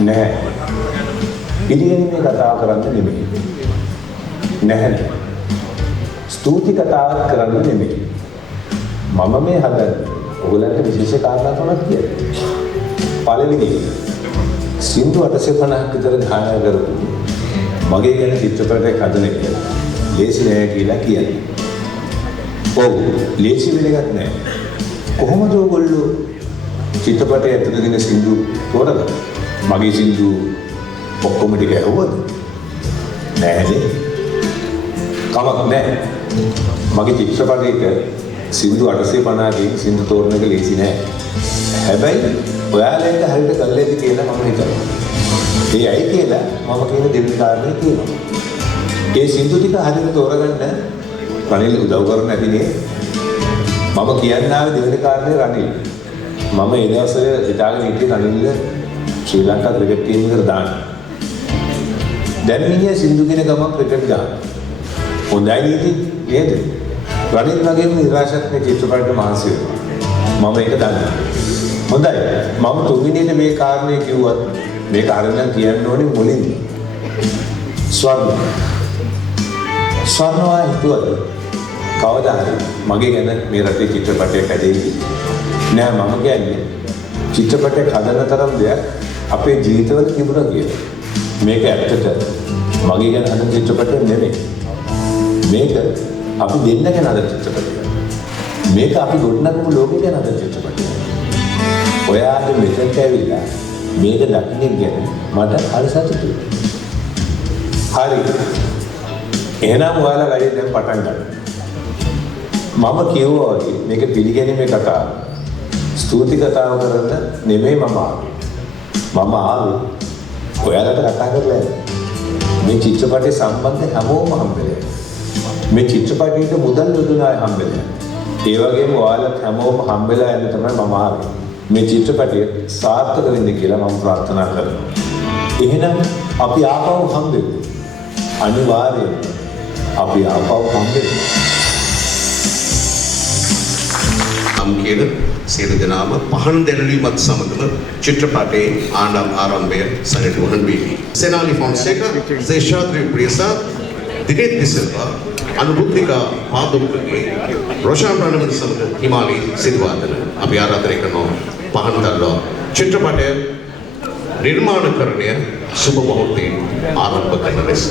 නැහැ. පිළිගැනීමේ කතාව කරන්න නෙමෙයි. නැහැ. ස්තුති කතාවක් කරන්න නෙමෙයි. මම මේ හදන්නේ ඔයගලන්ට විශේෂ කාරණා තුනක් කියන්න. පළවෙනි සින්දු 850ක් විතර ගායනා කරපු මගේ ගැන චිත්‍රපටයක් හදන එක ලේසි නෑ කියලා කියන්නේ. ඔව් ලේසි වෙන එකක් නෑ. කොහොමද ඔයගොල්ලෝ චිත්‍රපටයේ ඇතුළත දෙන සින්දු තෝරගන්නේ? මගේ සින්දු ඔක්කොම ටික ඇහුවද? නෑනේ. කමක් නෑ. මගේ චිත්‍රපටයක සින්දු 850කින් සින්දු තෝරන එක ලේසි නෑ. හැබැයි ඔයාලට හරියට කරලා ඉති කියලා මම හිතනවා. ඒ ඇයි කියලා මම කියන දෙවෙනි කාරණේ කියනවා. ඒ සින්දු ටික හරියට තෝරගන්න රනිල් උදව් කරන ඇතිනේ. මම කියන්න ආවේ දෙවෙනි කාරණේ රනිල්. මම ඒ දවස්වල හිතාගෙන හිටියේ රනිල්ව ශ්‍රී ලංකා ක්‍රිකට් ටීම් එකට දාන්න. දැන් මිනිහා සින්දු කියන ගමන් ක්‍රිකට් දාන්න. හොඳයි නේද? රනිල් වගේම නිරාශත්මක චිත්‍රපටයක මහන්සි වෙනවා. මම ඒක දන්නවා. හොඳයි. මම තුන්වෙනියට මේ කාරණේ කිව්වත් මේක අරගෙන කියන්න ඕනේ මුලින්ම. ස්වර්ණවා හිතුවද කවදා හරි මගේ ගැන මේ රටේ චිත්‍රපටයක් ඇදෙයි නෑ. මම කියන්නේ චිත්‍රපටයක් හදන තරම් දෙයක් අපේ ජීවිතවල තිබුණා කියලා. මේක ඇත්තට මගේ ගැන හදන චිත්‍රපටයක් නෙමෙයි. මේක අපි දෙන්න ගැන හදන චිත්‍රපටයක්. මේක අපි ගොඩනගපු ලෝකෙ ගැන හදන චිත්‍රපටයක්. ඔයාගේ මෙතෙන්ට ඇවිල්ලා මේක දකින්න ගැන මට හරි සතුටුයි. හරි. එහෙනම් ඔයාලා වැඩි දැන් පටන් ගන්න. මම කිව්වා වගේ මේක පිළිගැනීමේ කතාව. ස්තුති කතාව කරන්න නෙමෙයි මම ආවේ. මම ආවේ ඔයාලට කතා කරලා මේ චිත්‍රපටයේ සම්බන්ධ හැමෝම හම්බෙලා. මේ චිත්‍රපටයට මුදල් යොදුනා හම්බෙලා. ඒ වගේම ඔයාලට හැමෝම හම්බෙලා යන්න තමයි මම ආවේ. මේ චිත්‍රපටය සාර්ථක වෙන්න කියලා මම ප්‍රාර්ථනා කරනවා. එහෙනම් අපි ආපහු හම්බෙමු. අනිවාර්යයෙන් අපි ආපහු හම්බෙමු. කියන සියලු දෙනාම පහන් දැල්වීමත් සමගම චිත්‍රපටයේ ආරම්භය සනිටුහන් වේවි. සෙනාලි ෆොන්සේකා, සේෂාද්‍රි ප්‍රියසාද්, දිනේත් දිසිල්වා, අනුරුද්ධිකා පාදුක්කගේ, රොෂාන් රණවන සමග හිමාලි සිදුවාදන අපි ආරාධනය කරනවා පහන් දැල්වා චිත්‍රපටය නිර්මාණකරණය සුබ මොහොතේ ආරම්භ කරන ලෙස.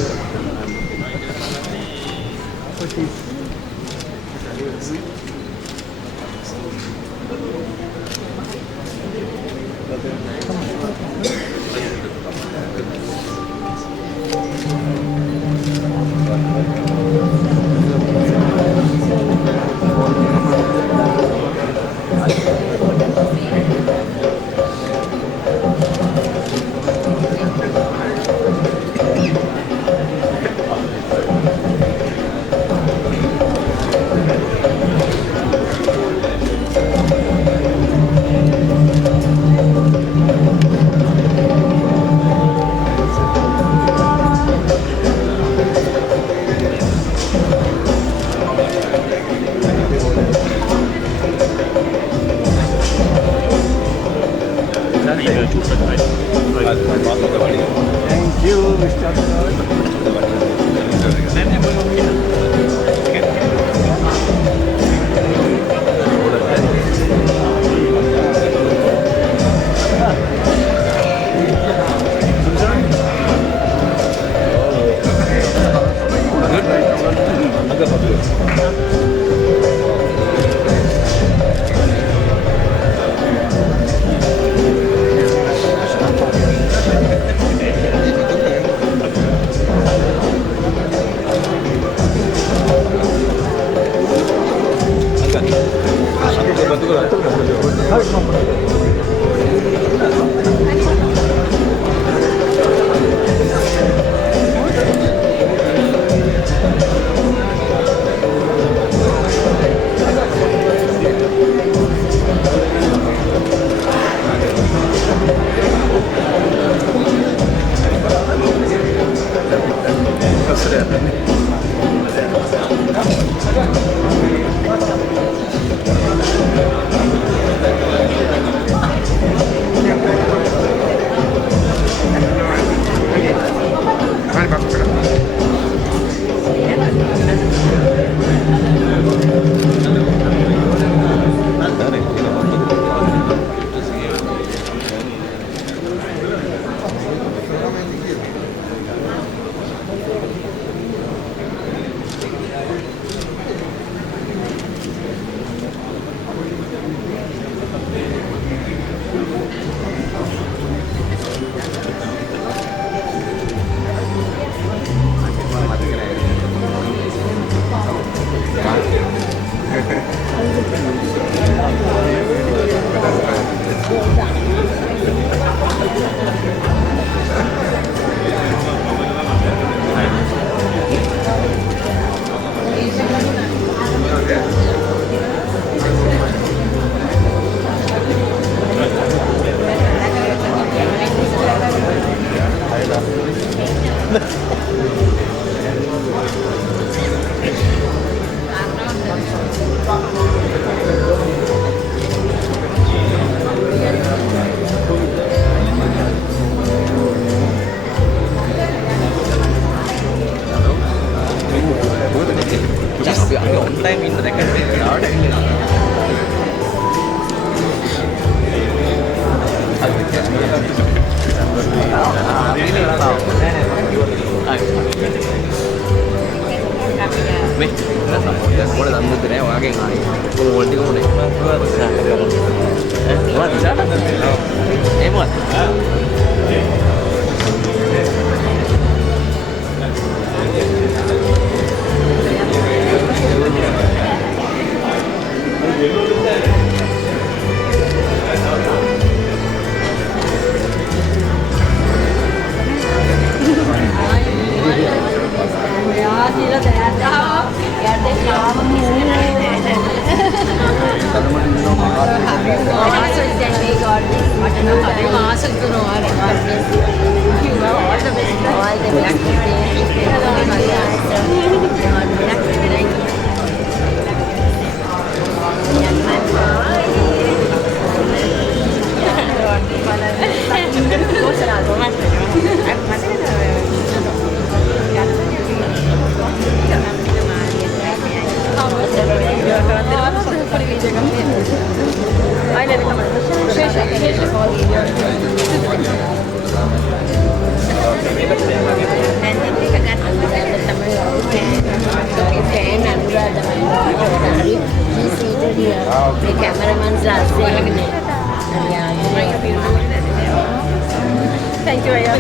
Thank you, Ayah.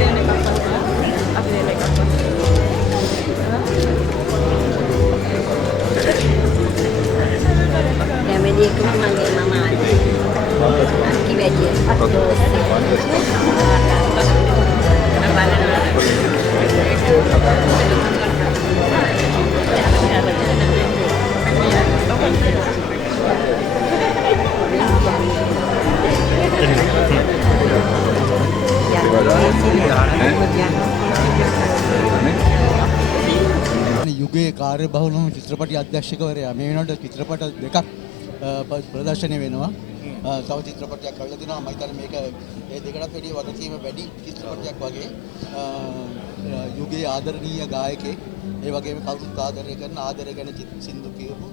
Family ku manggil mama aja. Aki baca. යුගයේ කාර්යබහුලම චිත්‍රපටි අධ්‍යක්ෂකවරයා මේ වෙනකොට චිත්‍රපට දෙකක් ප්‍රදර්ශනය වෙනවා. තව චිත්‍රපටයක් කරලා තිනවා. මම හිතන්නේ මේක ඒ දෙකටත් වැඩිය වගකීම වැඩි චිත්‍රපටයක් වගේ. යුගයේ ආදරණීය ගායකයෙක් ඒ වගේම කවුරුත් ආදරය කරන ආදරය ගැන සින්දු කියපු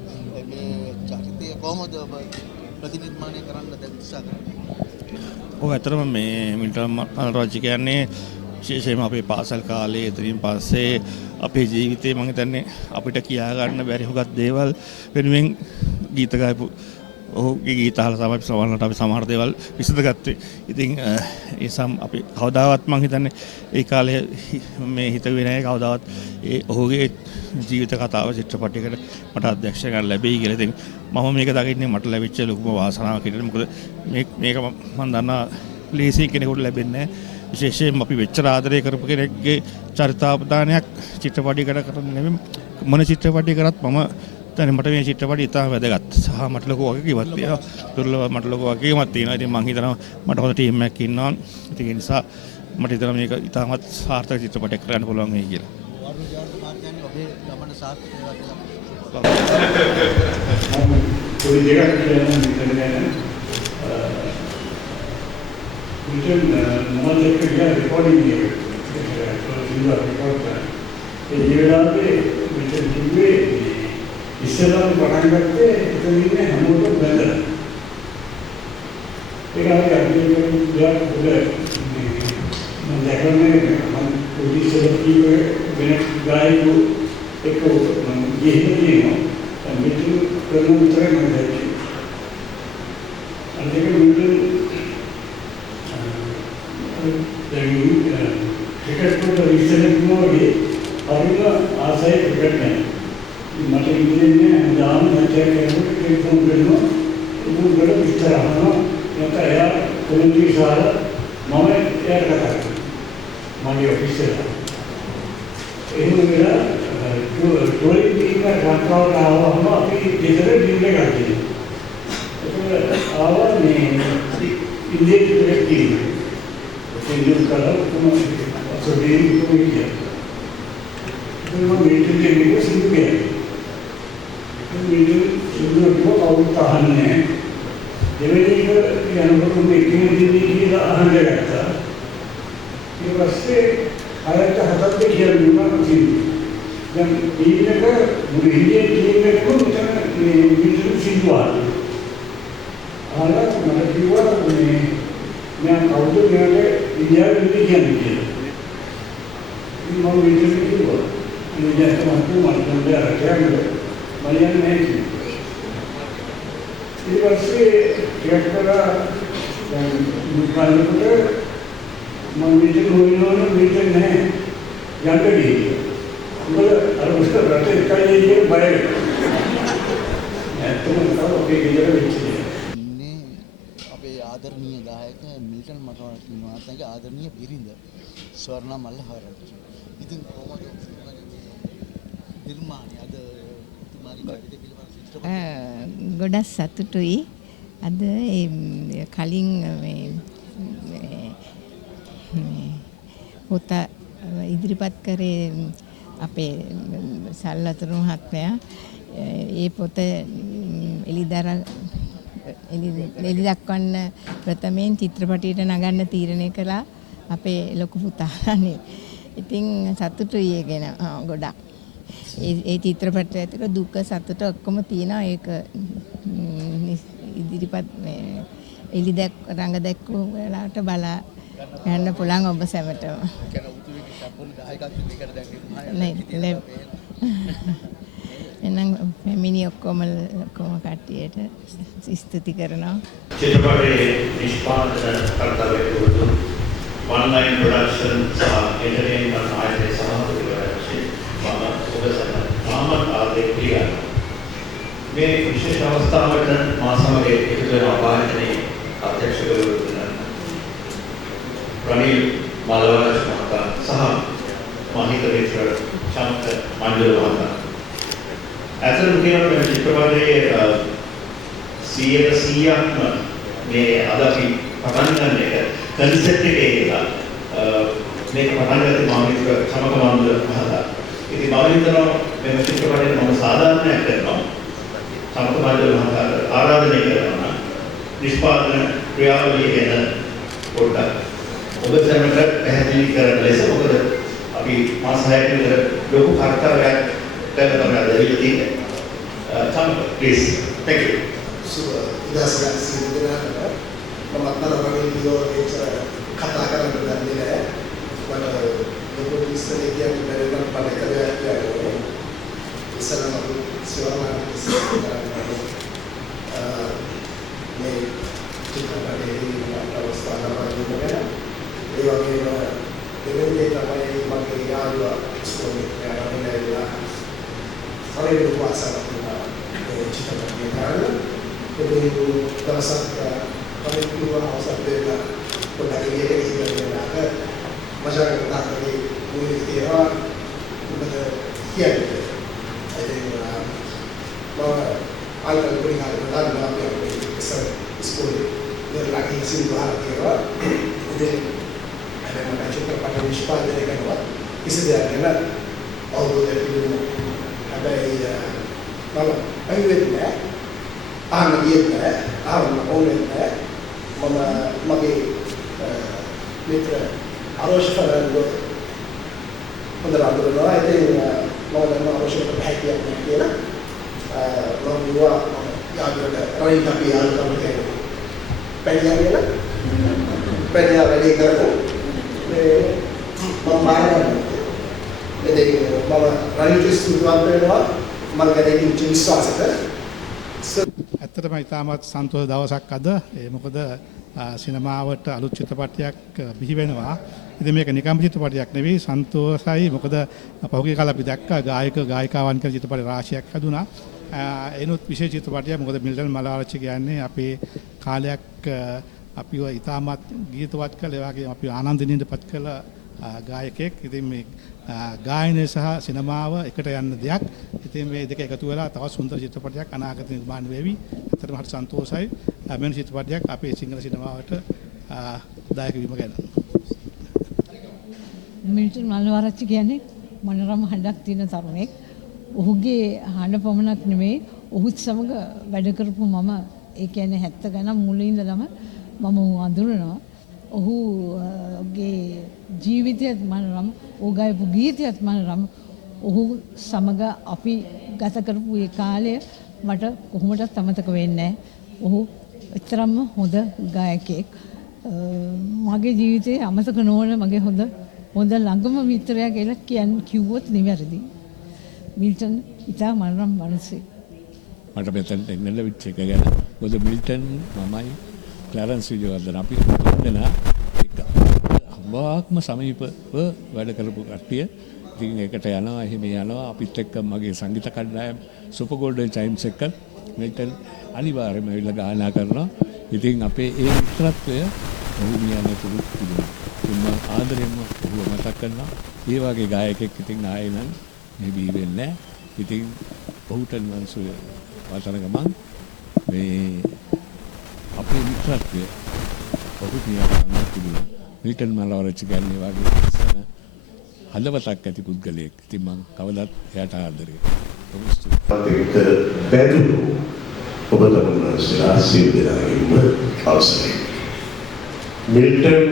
මේ චරිතය කොහොමද ප්‍රතිනිර්මාණය කරන්න දැන් උත්සාහ කරන්නේ? ඔව් ඇත්තටම මේ මිල්ටන් මල්රාජ් කියන්නේ විශේෂයෙන්ම අපේ පාසල් කාලේ එතනින් පස්සේ අපේ ජීවිතේ මම හිතන්නේ අපිට කියා ගන්න බැරි හුඟක් දේවල් වෙනුවෙන් ගීත ගායපු ඔහුගේ ගීත අහලා තමයි සමහරවිට අපි සමහර දේවල් විසඳගත්තේ. ඉතින් ඒ අපි කවදාවත් මම හිතන්නේ ඒ කාලේ මේ හිතුවේ නැහැ කවදාවත් ඒ ඔහුගේ ජීවිත කතාව චිත්‍රපටයකට මට අධ්‍යක්ෂ කරන්න ලැබෙයි කියලා. ඉතින් මම මේක දකින්නේ මට ලැබිච්ච ලොකුම වාසනාවක් විදිහට. මොකද මේක මම දන්නා ලේසි කෙනෙකුට ලැබෙන්නේ නැහැ. විශේෂයෙන්ම අපි වෙච්චර ආදරය කරපු කෙනෙක්ගේ චරිතාපදානයක් චිත්‍රපටයකට කරන්නේ නෙමෙයි. මොන චිත්‍රපටයක් කරත් මම දැන් මට මේ චිත්‍රපටය ඉතාම වැදගත්. සහ මට ලොකු වගකීමක් තියෙනවා. දුර්ලභ මට ලොකු වගකීමක් තියෙනවා. ඉතින් මම හිතනවා මට හොඳ ටීම් එකක් ඉන්නවා. ඉතින් ඒ නිසා මට හිතෙනවා මේක ඉතාමත් සාර්ථක චිත්‍රපටයක් කරන්න පුළුවන් වෙයි කියලා. වරුණ ජාර්ජ් මහත්මයාගේ ඔබේ ගමන සාර්ථක වේවා කියලා. පොඩි දෙකක් කියන්න හිතන්නේ මුලින් මොනවද කියලා රෙකෝඩින්ග් එක සිල්වා රෙකෝඩ් කරා. ඒ වෙලාවේ මෙතන කිව්වේ ඉස්සෙල්ලාම පටන් ගත්තේ එතන ඉන්නේ හැමෝටම බැලලා. ඒක අපි මම දැකන්නේ මම පොලිසියට කිව්වේ වෙන ගායකයෝ එක්ක මම ගිහින් මෙතන කරන විතරයි මම දැක්කේ. අනික මුලින් ක්‍රිකට් වල රිසර්ච් මොකද අරිම ආසයි ක්‍රිකට් නෑ මට ඉන්නේ දාන නැචර් කරනකොට ක්‍රිකට් කරනවා උඹ වල විස්තර අහනවා නැත්නම් එයා කොමිටි සාර මම එයාට කතා කරනවා මගේ ඔෆිස් එක එහෙම වෙලා ටෝලි ටීම රාත්‍රාවට ආවම අපි ගෙදර ඩිනර් එකක් ගියා ඒක ආවා මේ ඉන්දියානු cricket ටීම Indian color, so they go here. Then we meeting के लिए सिंधु गए. मीटिंग सिंधु को आउट ताहन ने देवेंद्र को यहाँ पर मीटिंग दी की आहन ले रखा. ये बस से आया तो हताश के किया बिना कुछ. जब टीम ने कर मुझे इंडियन टीम ने को मुझे मीटिंग सिंधु आ. आला मतलब कि वो मैं आउटडोर में इंडिया में भी किया नहीं मैं वीडियो में क्यों बोला इंडिया के मार्केट में रखा है मलयालम नहीं थी इस वर्ष से क्या करा मुकाबले को मैं वीडियो में वीडियो नहीं जानते नहीं मतलब अरे उसका रटे का ये बाहर तो मैं बताऊँ कि किधर बेच दिया ආදරණීය ගායක මිල්ටන් මහත්මයාගේ ආදරණීය බිරිඳ ස්වර්ණා මල්ලහරච්චි. ඉතින් කොහොමද නිර්මාණය අද තුමාගේ චරිත පිළිබඳ චිත්‍රපටය? ගොඩක් සතුටුයි. අද කලින් පොත ඉදිරිපත් කරේ අපේ සල්ලතුරු මහත්මයා. ඒ පොත එලි දක්වන්න ප්‍රථමයෙන් චිත්‍රපටයට නගන්න තීරණය කළා අපේ ලොකු පුතාණන්. ඉතින් සතුටුයි ඒ ගැන ගොඩක්. ඒ චිත්‍රපටය ඇතුළේ දුක සතුට ඔක්කොම තියෙනවා. ඒක ඉදිරිපත් එලි රංග දැක්වූ වෙලාවට බලා ගන්න පුළුවන් ඔබ සැමටම. එහෙනම් පැමිණි ඔක්කොම කට්ටියට ස්තුති කරනවා. චිත්‍රපටයේ නිෂ්පාදන කර්තව්‍යවලු ඔන්ලයින් ප්‍රොඩක්ෂන් සහ එන්ටර්ටේන්මන්ට් ආයතනයේ සහභාගී මම ඔබ සමග ආදරේ පිළිගන්නවා. මේ විශේෂ අවස්ථාවට මා සමග එකතු වෙන ආයතනයේ අධ්‍යක්ෂකවරු රනිල් මලවරජ මහතා සහ මහිත මිත්‍ර චමක මණ්ඩල මහතා. ඇත්තටම කියනකොට මේ චිත්‍රපටයේ 100%ක්ම මේ අද අපි පටන් ගන්න එක කන්සෙප්ට් එකේ ඉඳලා මේක පටන් ගත්තේ මා මිත්‍ර චමක මණ්ඩල මහතා. ඉතින් මම හිතනවා මේ චිත්‍රපටයේ මම සාධාරණයක් කරනවා. චමක මණ්ඩල මහතාට ආරාධනය කරනවා නිෂ්පාදන ක්‍රියාවලිය ගැන පොඩ්ඩක් ඔබ සැමට පැහැදිලි කරන ලෙස. මොකද අපි මාස 6ක විතර ලොකු කර්තව්‍යයක් කරලා තමයි අද ඉන්නේ. චමක ප්ලීස්. thank you. ඉදාසගත සිදුවන මම අතන වගේ විදිහට කතා කරන්න දන්නේ නැහැ. මම ලොකු ඉස්සරේ කියන්නේ බැලුම් බලකද යන්නේ. ඉස්සරම සිවරම මේ චිත්‍රපටයේ අවස්ථාවක් වගේ ඒ වගේම දෙවෙනි තමයි මගේ යාළුවා ස්කෝලේ යනවා හරියට උපවාසයක් කරනවා ඒ චිත්‍රපටය කරලා ඒ දවසක් තමයි කිව්වා අවසන් දෙන්න පොඩ්ඩක් ඉන්නේ ඉස්සරහට මචං කතා කරේ මුලින් තියනවා මොකද කියන්නේ ඉතින් මම ආයෙත් පොඩ්ඩක් ගන්නවා ඉස්සර ස්කෝලේ දෙලකින් සිදුවහලා කියලා ඉතින් මම චිත්‍රපට නිෂ්පාදනය කරනවා කිසි දෙයක් ගැන අවබෝධයක් තිබුණේ හැබැයි මම අයිවෙන්නේ නැහැ ඕනේ නැහැ මම මගේ මිත්‍ර ආරෝෂ කරන්නේ හොඳට අඳුරනවා ඉතින් මම දන්නවා ආරෝෂ කරන්න හැකියාවක් නැහැ කියලා මම දුවා යාළුවට රයින් අපි යාළුවම කියනවා පැණියා වැඩි කරපො මේ මම මාරනවා ඉතින් මම රයින් ස්තුතිවන්ත වෙනවා මම ගැන විශ්වාසක ඇත්තටම ඉතාමත් සන්තෝෂ දවසක් අද. මොකද සිනමාවට අලුත් චිත්‍රපටයක් බිහි වෙනවා. ඉතින් මේක නිකම් චිත්‍රපටයක් නෙවෙයි සන්තෝෂයි. මොකද පහුගිය කාලේ අපි දැක්කා ගායක ගායිකාවන් කියන චිත්‍රපට රාශියක් හදුනා. එනොත් විශේෂ චිත්‍රපටයක්. මොකද මිල්ටන් මලවරච්චි කියන්නේ අපේ කාලයක් අපිව ඉතාමත් ගීතවත් කළ ඒ වගේම අපි ආනන්දිනින්දපත් කළ ගායකයෙක්. ඉතින් මේ ගායනය සහ සිනමාව එකට යන්න දෙයක්. ඉතින් මේ දෙක එකතු වෙලා තවත් සුන්දර චිත්‍රපටයක් අනාගතේ නිර්මාණය වෙවි. ඇත්තටම හරි සන්තෝෂයි. මෙන්න චිත්‍රපටයක් අපේ සිංහල සිනමාවට දායක වීම ගැන. මිල්ටන් මල්වරච්චි කියන්නේ මනරම් හඬක් තියෙන තරුණෙක්. ඔහුගේ හඬ පමණක් නෙමෙයි ඔහුත් සමග වැඩ කරපු මම ඒ කියන්නේ 70 ගණන් මුලින් ඉඳලම මම අඳුරනවා. ඔහුගේ ජීවිතයත් මනරම් ඔහු ගායපු ගීතයත් මනරම් ඔහු සමග අපි ගත කරපු ඒ කාලය මට කොහොමදත් අමතක වෙන්නේ නැහැ. ඔහු එතරම්ම හොඳ ගායකයෙක්. මගේ ජීවිතේ අමතක නොවන මගේ හොඳ ළඟම මිත්‍රයා කියලා කිව්වොත් නිවැරදි. මිල්ටන් ඉතා මනරම් මිනිසෙක්. මට මෙතනට එන්න ලැබිච්ච එක ගැන මොකද මිල්ටන් මමයි ක්ලැරන්ස් විජයවර්ධන අපි දෙන්නා එක හම්බාක්ම සමීපව වැඩ කරපු කට්ටිය. ඉතින් එකට යනවා එහෙම යනවා අපිත් එක්ක මගේ සංගීත කණ්ඩායම සුපර් ගෝල්ඩන් චයිම්ස් එක්ක මිල්ටන් අනිවාර්යයෙන්ම ඇවිල්ලා ගායනා කරනවා. ඉතින් අපේ ඒ මිත්‍රත්වය ඔහු මියන්නේ තිබුණා. මම ආදරෙන්ම ඔහුව මතක් කරනවා. ඒ වගේ ගායකයෙක් ඉතින් ආයෙ නම් මේ බී වෙන්නේ නැහැ. ඉතින් ඔහුට මං වචන ගමන් මේ අපේ මිත්‍රත්වය ඔහු තියන්න පුළුවන්. මිල්ටන් මල්ලවරච්චි කියන්නේ වගේ ලස්සන හදවතක් ඇති පුද්ගලයෙක්. ඉතින් මම කවදත් එයාට ආදරේ. බැඳුණු ඔබ තමන්සලා සියලුම අවසරයි. මිල්ටන්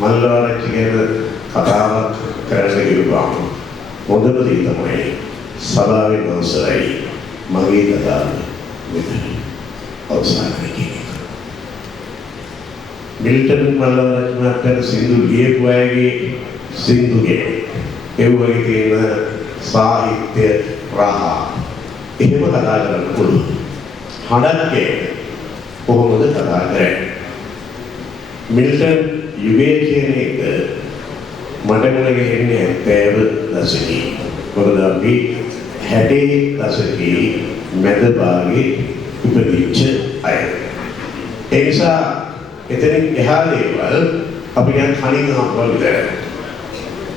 මල්ලවරච්චි ගැන කතාවක් කරන්න ගිහුවාම හොඳම දේ තමයි සභාවේ අවසරයි මගේ කතාව මෙතන අවසන්යි කියන එක. මිල්ටන් මල්ලවරච්චි මහත්තයා සින්දු ලියපු අයගේ සින්දුගේ ඒ වගේ තියෙන සාහිත්‍ය රහ එහෙම කතා කරන්න පුළුවන්. හඬක් කොහොමද කතා කරන්නේ? මිල්ටන් යුගයේ කියන එක මට මුල ගෙන්නේ 70 දශකයේ. මොකද අපි 60 දශකයේ මැද භාගයේ ඉපදිච්ච අය. ඒ නිසා එතනින් එහා දේවල් අපි දැන් කණින් අහපුවා විතරයි.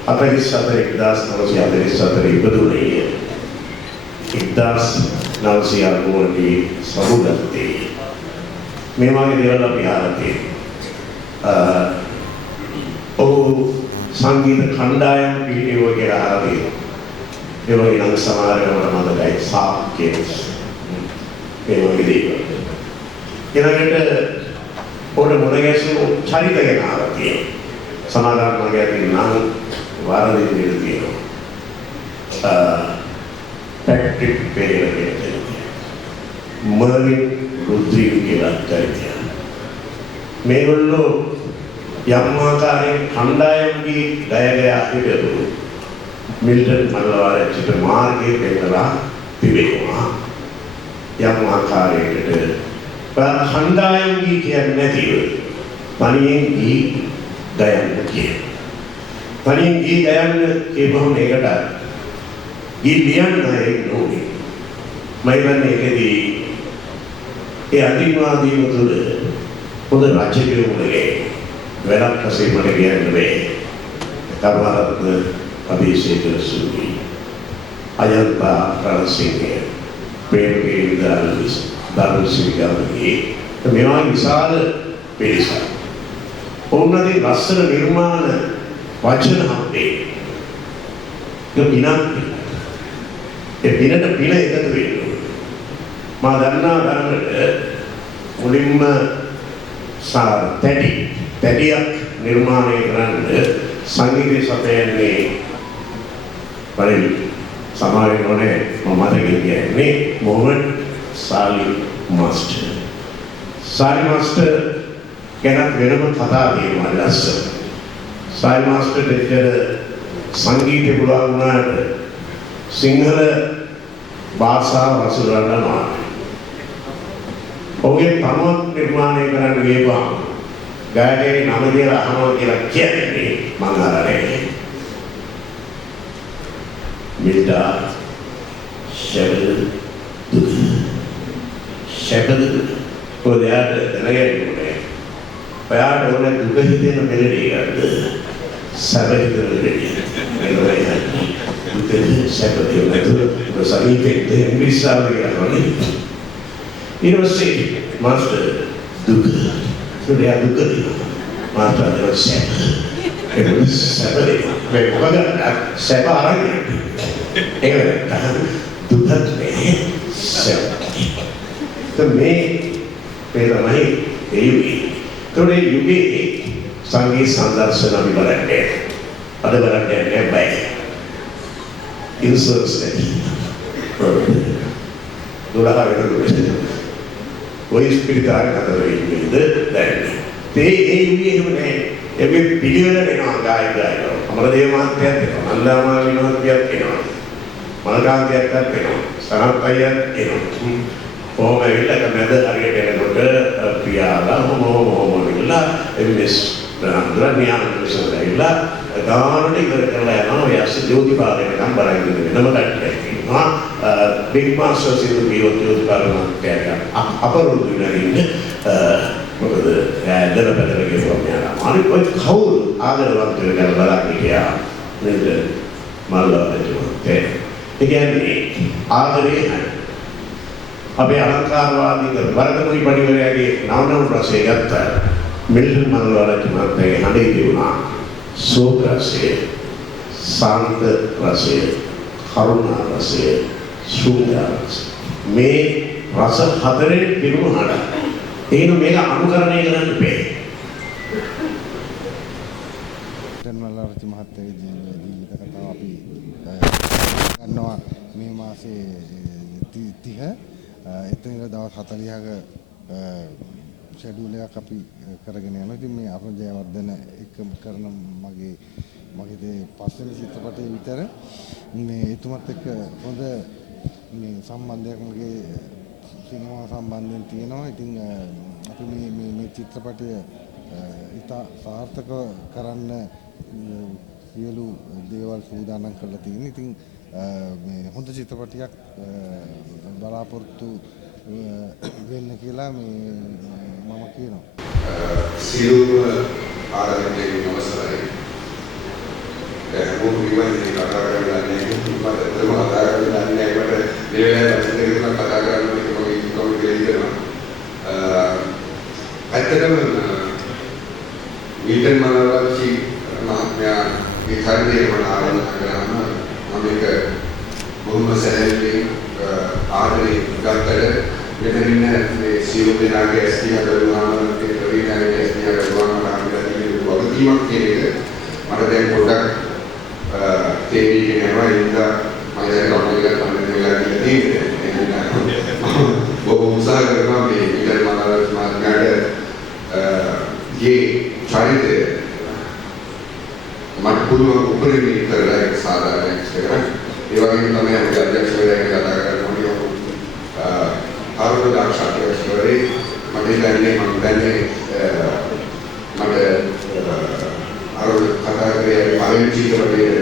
1944 ඉපදුනේ 1990 සමුදත්තේ මේ වගේ දේවල් අපි අහලා තියෙනවා. සංගීත කණ්ඩායම් පිළිවෙල කියලා අහලා තියෙනවා. ඒ වගේ නම් සමහරවට මතකයි සාක්කේ මේ වගේ දේවල්. ඊළඟට පොඩ මොන ගැසු චරිත ගැන අහලා තියෙනවා. සමාදාන මගේ නම් වාරදී දෙන්න තියෙනවා. පැට්‍රික් පෙරේරා කියන්නේ මර්වින් රුද්‍රිග් කියලා චරිතය. මේගොල්ලෝ යම් ආකාරයෙන් කණ්ඩායම්ගේ ගයගයා හිටපු මිල්ටන් මල්ලවරච්චිට මාර්ගයේ පෙන්නලා තිබෙනවා. යම් ආකාරයකට කණ්ඩායම්ගේ කියන්නේ නැතිව තනියෙන් ගී ගයන්න කියන. තනියෙන් ගී ගයන්න කියපුවම ඒකට ගී ලියන්න ඕනේ. මම හිතන්නේ ඒකදී ඒ අදින්වාදීම තුළ පොද රාජ්‍යකරුණගේ වැඩක් වශයෙන් මට කියන්න බෑ. කර්මාරත්න අභිෂේක සූරි අයන්තා රණසිංහ ප්‍රේමගේ දරුසිකාගේ මේවා විශාල පිරිසක්. ඔවුන්ගේ ලස්සන නිර්මාණ වචන හම්බේ. ඒ පිනට පින එකතු වෙනවා. මා දන්නා ධර්මයට මුලින්ම තැටියක් නිර්මාණය කරන්න සංගීතය සපයන්නේ පරිදි සමාවෙන්න ඕනේ. මම මතක කියන්නේ මොහමඩ් සාලි මාස්ටර්. සාලි මාස්ටර් ගැන වෙනම කතා තියෙනවා ලස්සන. සාලි මාස්ටර් දෙච්චර සංගීතය පුළුවන් වුණාට සිංහල භාෂාව වසුරන්න නැහැ. ඔහුගේ තනුවක් නිර්මාණය කරන්න ගියපුවාම ගායකගේ නම කියලා අහනවා කියලා කියන්නේ මම අරන්නේ. මිල්ටා ෂැබල් පොදයාට දැනගන්න ඕනේ. ඔයාට ඕනේ දුක හිතෙන මෙලඩිය ගන්න. සැබවිද මෙලඩිය. දුක සැබවිද නේද? සංගීතයේ ඉංග්‍රීසියෙන් කියනවනේ. ඊට පස්සේ මාස්ටර් දුක සුරියා දුක දිනවා. මාස්ටර් සැප. ඒක සැපේ. මේ මොකද සැප ආරන්නේ. ඒක දුක නේ සැප. මේ තමයි ඒ යුගයේ. ඒ යුගයේ සංගීත සංදර්ශන අපි බලන්නේ. අද බලන්නේ බෑ. ඉන්සර්ට්ස් දුරහා වෙනවා. ඔය ස්පිරිතාර කතරේ දැන් ඒ යුගයේ නේ එමෙ පිළිවෙල වෙනවා ගායකයෝ. අමරදේව මහත්තයාත් එනවා. නන්දාමාලි මහත්තයාත් එනවා. මල්කාන්තයාත් එනවා. සනත් අයියාත් එනවා. කොහොම වෙලක මැද හරියට එනකොට පියාලා මොමෝ විලා එම්එස් රන්ද්‍රණ්‍යාන විශ්වවිද්‍යාලය ගානට ඉවර කරලා යනවා. ඔය ඇස් ජෝතිපාලේ නම් බලන් වෙනම කට්ටියක් ඉන්නවා. බිග් මාස්ටර් සිදු ජෝතිපාල මහත්තයා අපරුදු වෙනින් මොකද දැනපැදලා කියනවා. අනිත් ඔය කවුරු ආදරවත් කරගෙන බලන්න හිටියා නේද මල්ලවලට. ඒ කියන්නේ ආදරේ අපේ අලංකාරවාදී වරදපුරි පඩිවලගේ නවනව රසය ගත්ත මිල්ටන් මල්වරච්චි මහත්තයාගේ හඬේ තිබුණා සෝක රසය, සාන්ත රසය, කරුණා රසය, ශෘංගාර රසය. මේ රස හතරෙන් පිරුණු හඬ. ඒන මේක අනුකරණය කරන්න බෑ. මල්වරච්චි මහත්තයාගේ ජීවිත කතාව අපි ගන්නවා මේ මාසේ 30 එතන දවස් 40ක ෂෙඩියුල් එකක් අපි කරගෙන යනවා. ඉතින් මේ අරුණ ජයවර්ධන එක්ක කරන මගේ පස්වෙනි චිත්‍රපටයේ විතර මේ එතුමත් එක්ක හොඳ මේ සම්බන්ධයක් මගේ සිනමා සම්බන්ධයෙන් තියෙනවා. ඉතින් අපි මේ චිත්‍රපටය ඉතා සාර්ථක කරන්න සියලු දේවල් සූදානම් කරලා තියෙනවා. ඉතින් මේ හොඳ චිත්‍රපටයක් බලාපොරොත්තු වෙන්න කියලා මම කියනවා. සියලුම ආරම්භයේ අවසරයි. හැමෝම විවන්නේ කතා කරන්නේ මට කතා කරන්නේ මට දෙවියන් වහන්සේ කතා කරන්නේ මම හිතනවා. ඇත්තටම මීටන් මල්වරච්චි මහත්මයා මේ කාර්යයේ මම ආරම්භ කරාම මම ඒක බොහොම සැලෙන්නේ ආදරේ ගත්තට මෙතන ඉන්න මේ සියලු දෙනාගේ ඇස්තිය හදවුවාම ඒ ප්‍රවීණගේ ඇස්තිය හදවුවාම ආරම්භ වගකීමක් කියන එක මට දැන් පොඩ්ඩක් තේරෙන්නේ නැහැ. ඒක මම දැන් කවුරුහරි කම්මැලි වෙලා තියෙන්නේ. බොහොම උත්සාහ කරනවා මේ විතර මානවයාට ගේ චරිතය මට පුළුවන් උපරිමයෙන් කරලා ඒක සාධාරණයක් කරගන්න. ඒ වගේම තමයි අපි අධ්‍යක්ෂකවරයා කතා කරනවා. ආරෝග්‍ය දාර්ශනිකවරේ මට දැනෙන්නේ මට ආරෝග්‍ය කතා කරේ පළවෙනි චිත්‍රපටයේ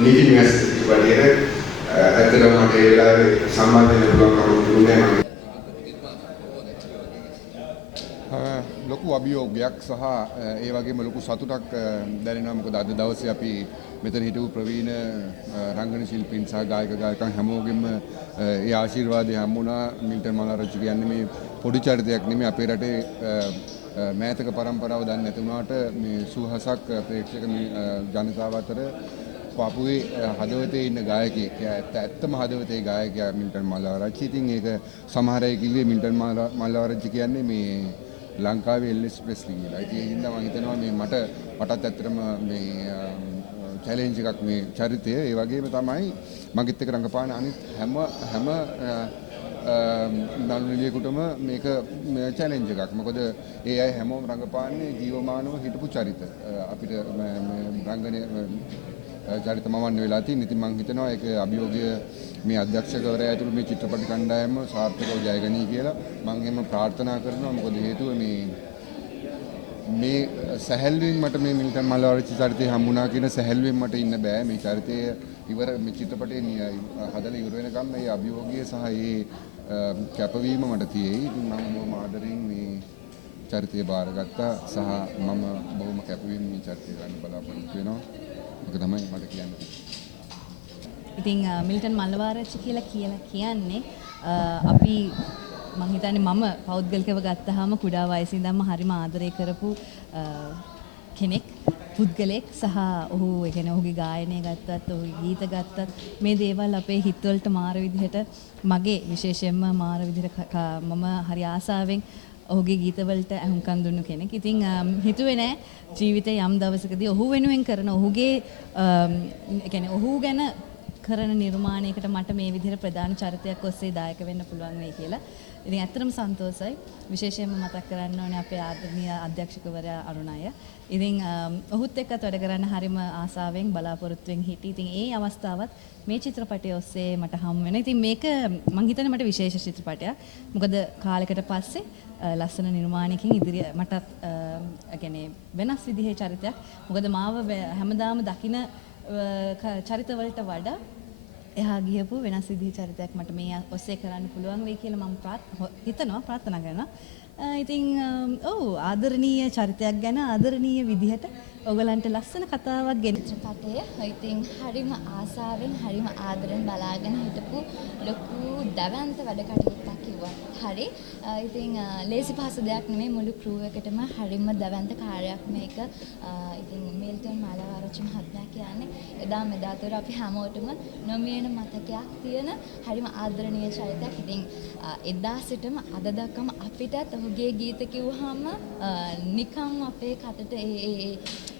නීති න්‍යාය චිත්‍රපටයේ ඇත්තටම මට ඒ වෙලාවේ සම්බන්ධ වෙන්න පුළුවන්කම තිබුණේ නැහැ. ලොකු අභියෝගයක් සහ ඒ වගේම ලොකු සතුටක් දැනෙනවා. මොකද අද දවසේ අපි මෙතන හිටපු ප්‍රවීණ රංගන ශිල්පීන් සහ ගායක ගායිකයන් හැමෝගෙම ඒ ආශිර්වාදය හම්බුණා. මිල්ටන් මල්වරච්චි කියන්නේ මේ පොඩි චරිතයක් නෙමෙයි. අපේ රටේ මෑතක පරම්පරාව දන්නේ නැති වුණාට මේ සුහසක් ප්‍රේක්ෂක ජනතාව අතර පාපුවේ හදවතේ ඉන්න ගායකයෙක්. ඇත්තම හදවතේ ගායකයා මිල්ටන් මල්වරච්චි. ඉතින් ඒක සමහර අය කිව්වේ මිල්ටන් මල්වරච්චි කියන්නේ මේ ලංකාවේ එල්විස් ප්‍රෙස්ලි කියලා. ඉතින් ඒ හින්දා මම හිතනවා මේ මටත් ඇත්තටම මේ චැලෙන්ජ් එකක් මේ චරිතය. ඒ වගේම තමයි මගෙත් එක්ක රංගපාන අනිත් හැම නළු නිළියෙකුටම මේක චැලෙන්ජ් එකක්. මොකද ඒ අය හැමෝම රංගපාන්නේ ජීවමානව හිටපු චරිත. අපිට රංගනයේ චරිත මවන්න වෙලා තියෙන. ඉතින් මම හිතනවා ඒක අභියෝගය මේ අධ්‍යක්ෂකවරයා ඇතුළු මේ චිත්‍රපට කණ්ඩායම සාර්ථකව ජයගනී කියලා මම එහෙම ප්‍රාර්ථනා කරනවා. මොකද හේතුව මේ සැහැල්ලුවෙන් මට මේ මිල්ටන් මල්වරච්චි චරිතය හම්බුණා කියන සැහැල්ලුවෙන් මට ඉන්න බෑ. මේ චරිතය මේ චිත්‍රපටයේ හදලා ඉවර වෙනකම් මේ අභියෝගය සහ ඒ කැපවීම මට තියෙයි. ඉතින් මම බොහොම ආදරෙන් මේ චරිතය බාරගත්තා සහ මම බොහොම කැපවීම මේ චරිතය ගන්න බලාපොරොත්තු වෙනවා. ඒක තමයි මට කියන්න තියෙන්නේ. ඉතින් මිල්ටන් මල්වරච්චි කියලා කියන්නේ අපි මම හිතන්නේ මම පෞද්ගලිකව ගත්තාම කුඩා වයසේ ඉඳන්ම හරිම ආදරය කරපු කෙනෙක්, පුද්ගලෙක් සහ ඔහු ඒ කියන්නේ ඔහුගේ ගායනය ගත්තත්, ඔහුගේ ගීත ගත්තත් මේ දේවල් අපේ හිතවලට මාර විදිහට මගේ විශේෂයෙන්ම මාර විදිහට මම හරි ආසාවෙන් ඔහුගේ ගීතවලට අහුම්කම් දුන්නු කෙනෙක්. ඉතින් හිතුවේ නෑ ජීවිතේ යම් දවසකදී ඔහු වෙනුවෙන් කරන ඔහුගේ ඒ කියන්නේ ඔහු ගැන කරන නිර්මාණයකට මට මේ විදිහට ප්‍රධාන චරිතයක් ඔස්සේ දායක වෙන්න පුළුවන් වෙයි කියලා. ඉතින් ඇත්තටම සන්තෝෂයි. විශේෂයෙන්ම මතක් කරන්න ඕනේ අපේ ආදරණීය අධ්‍යක්ෂකවරයා අරුණය. ඉතින් ඔහුත් එක්කත් වැඩ කරන්න හරිම ආසාවෙන් බලාපොරොත්තුෙන් හිටියේ. ඉතින් ඒ අවස්ථාවත් මේ චිත්‍රපටය ඔස්සේ මට හම් වෙනවා. ඉතින් මේක මම හිතන්නේ මට විශේෂ චිත්‍රපටයක්. මොකද කාලයකට පස්සේ ලස්සන නිර්මාණයකින් ඉදිරිය මටත් يعني වෙනස් විදිහේ චරිතයක්. මොකද මාව හැමදාම දකින චරිතවලට වඩා එහා ගියපු වෙනස් විදිහේ චරිතයක් මට මේ ඔස්සේ කරන්න පුළුවන් වෙයි කියලා මම ප්‍රාර්ථනා කරනවා. ඉතින් ආදරණීය චරිතයක් ගැන ආදරණීය විදිහට ඔයගලන්ට ලස්සන කතාවක් ගෙන චිත්‍රපටය ඉතින් හරිම ආසාවෙන් හරිම ආදරෙන් බලාගෙන හිටපු ලොකු දැවැන්ත වැඩ කටයුත්තක් කිව්වත් හරි. ඉතින් ලේසි පහසු දෙයක් නෙමෙයි මුළු ක්‍රූ එකටම හරිම දැවැන්ත කාර්යයක් මේක. ඉතින් මිල්ටන් මාලවාරච්චි මහත්මයා කියන්නේ එදා මෙදාතර අපි හැමෝටම නොමියෙන මතකයක් තියෙන හරිම ආදරණීය චරිතයක්. ඉතින් එදා සිටම අද දක්වාම අපිටත් ඔහුගේ ගීත කිව්වහම නිකම් අපේ කටට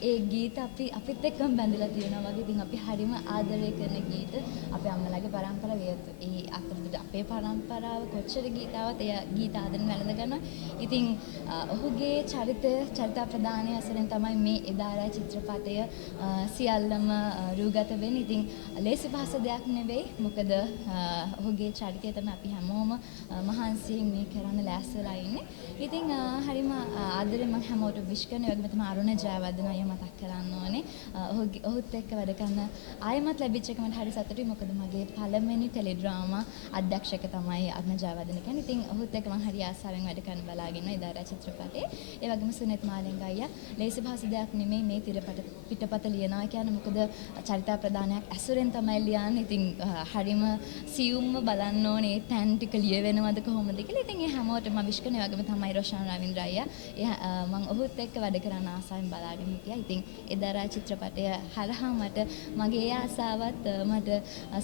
ඒ ගීත අපිත් එක්කම බැඳලා තියෙනවා වගේ. ඉතින් අපි හරිම ආදරය කරන ගීත අපේ අම්මලාගේ පරම්පරාව ඒ අතරතුර අපේ පරම්පරාව කොච්චර ගීතාවත් ඒ ගීත ආදරෙන් වැළඳ ගන්නවා. ඉතින් ඔහුගේ චරිත ප්‍රදානය අසරෙන් තමයි මේ එදාරා චිත්‍රපටය සියල්ලම රූගත වෙන්නේ. ඉතින් ලේසි පහසු දෙයක් නෙවෙයි. මොකද ඔහුගේ චරිතය තමයි අපි හැමෝම මහන්සියෙන් මේ කරන්න ලෑස්තිලා ඉන්නේ. ඉතින් හරිම ආදරෙන් මම හැමෝටම විශ් කරනවා. ඒ වගේම තමයි අරුණ ජයවර්ධන අයියා මතක් කරන්න ඕනේ. ඔහුත් එක්ක වැඩ කරන ආයමත් ලැබිච්ච එක මට හරි සතුටුයි. මොකද මගේ පළවෙනි ටෙලිඩ්‍රාමා අධ්‍යක්ෂක තමයි අරුණ ජයවර්ධන කියන්නේ. ඉතින් ඔහුත් එක්ක මම හරි ආසාවෙන් වැඩ කරන්න බලාගෙන ඉන්නවා එදාරා චිත්‍රපටයේ. ඒ වගේම සුනිත් මාලිංග අයියා ලේසි පහසු දෙයක් නෙමෙයි මේ පිටපත ලියනවා කියන්නේ. මොකද චරිත ප්‍රදානයක් ඇසුරෙන් තමයි ලියන්නේ. ඉතින් හරිම සියුම්ම බලන්න ඕනේ තැන් ටික ලියවෙනවද කොහොමද කියලා. ඉතින් ඒ හැමෝටම මම විශ් කරනවා. ඒ වගේම තමයි රොෂාන් රවීන්ද්‍ර අයියා. මම ඔහුත් එක්ක වැඩ කරන්න ආසාවෙන් බලාගෙන හිටියා. ඉතින් එදාරා චිත්‍රපටය හරහා මට මගේ ඒ ආසාවත් මට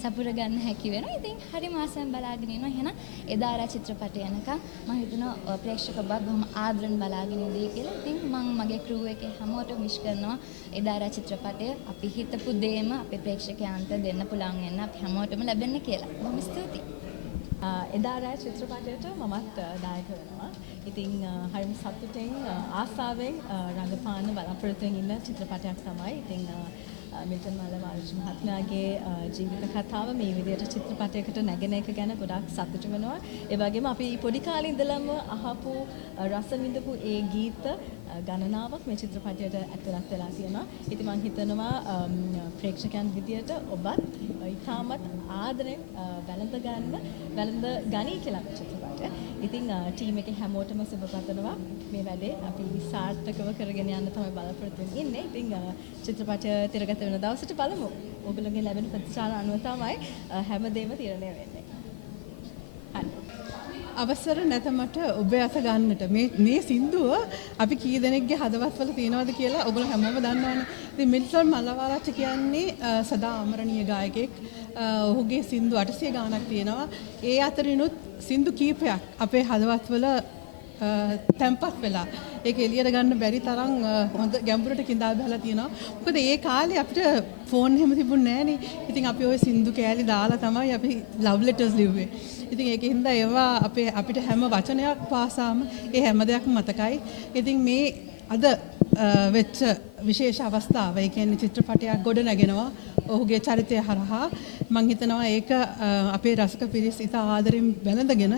සපුර ගන්න හැකි වෙනවා. ඉතින් හරිම ආසාවෙන් බලාගෙන ඉන්නවා. එහෙනම් එදාරා චිත්‍රපටය යනකම් මම හිතනවා ප්‍රේක්ෂක ඔබත් බොහොම ආදරෙන් බලාගෙන ඉඳී කියලා. ඉතින් මම මගේ ක්‍රූ එකේ හැමෝටම විශ් කරනවා එදාරා චිත්‍රපටය අපි හිතපු දේම අපේ ප්‍රේක්ෂකයන්ට දෙන්න පුළුවන් වෙන්න අපි හැමෝටම ලැබෙන්න කියලා. බොහොම ස්තුතියි. එදාරා චිත්‍රපටයට මමත් දායක වෙනවා. ඉතින් හරිම සතුටින් ආසාවෙන් රංගපාන බලාපොරොත්තුෙන් ඉන්න චිත්‍රපටයක් තමයි. ඉතින් මිල්ටන් මාලවාරච්චි මහත්මයාගේ ජීවිත කතාව මේ විදිහට චිත්‍රපටයකට නැගෙන එක ගැන ගොඩාක් සතුටු වෙනවා. ඒ වගේම අපි පොඩි කාලේ ඉඳලම අහපු රස විඳපු ඒ ගීත ගණනාවක් මේ චිත්‍රපටයට ඇතුළත් වෙලා තියෙනවා. ඉතින් මම හිතනවා ප්‍රේක්ෂකයන් විදියට ඔබත් ඉතාමත් ආදරෙන් වැළඳ ගනී කියලා චිත්‍රපටය. ඉතින් ටීම් එකේ හැමෝටම සුබ පතනවා. මේ වැඩේ අපි සාර්ථකව කරගෙන යන්න තමයි බලාපොරොත්තු වෙන්නේ. ඉතින් චිත්‍රපටය තිරගත වෙන දවසට බලමු. ඔයගොල්ලෝගේ ලැබෙන ප්‍රතිචාර අනුව තමයි හැමදේම තීරණය වෙන්නේ. අවසර නැත මට ඔබ අත ගන්නට මේ සින්දුව අපි කී දෙනෙක්ගේ හදවත්වල තියෙනවද කියලා ඔයගොල්ලෝ හැමෝම දන්නවනේ. ඉතින් මිල්ටන් මල්ලවාරච්චි කියන්නේ සදා අමරණීය ගායකයෙක්. ඔහුගේ සින්දු 800 ගාණක් තියෙනවා. ඒ අතරිනුත් සින්දු කීපයක් අපේ හදවත්වල තැම්පත් වෙලා ඒක එළියට ගන්න බැරි තරම් හොඳ ගැඹුරට කිඳා බහලා තියෙනවා. මොකද ඒ කාලේ අපිට ෆෝන් එහෙම තිබුණේ නැහනේ. ඉතින් අපි ওই සින්දු කෑලි දාලා තමයි අපි ලව් ලෙටර්ස් ලිව්වේ. ඉතින් ඒකින්ද ඒවා අපිට හැම වචනයක් පාසාම ඒ හැම දෙයක්ම මතකයි. ඉතින් මේ අද වෙච්ච විශේෂ අවස්ථාව ඒ කියන්නේ චිත්‍රපටයක් ගොඩ නැගෙනවා ඔහුගේ චරිතය හරහා. මම හිතනවා ඒක අපේ රසික පිරිස් ඉතා ආදරෙන් වැළඳගෙන